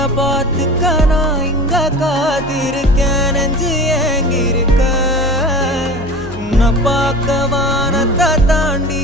உன்னை பார்த்துக்க நான் இங்க காத்திருக்கேன், நெஞ்சு ஏங்கிருக்க. உன்னை பார்க்க வானத்தை தாண்டி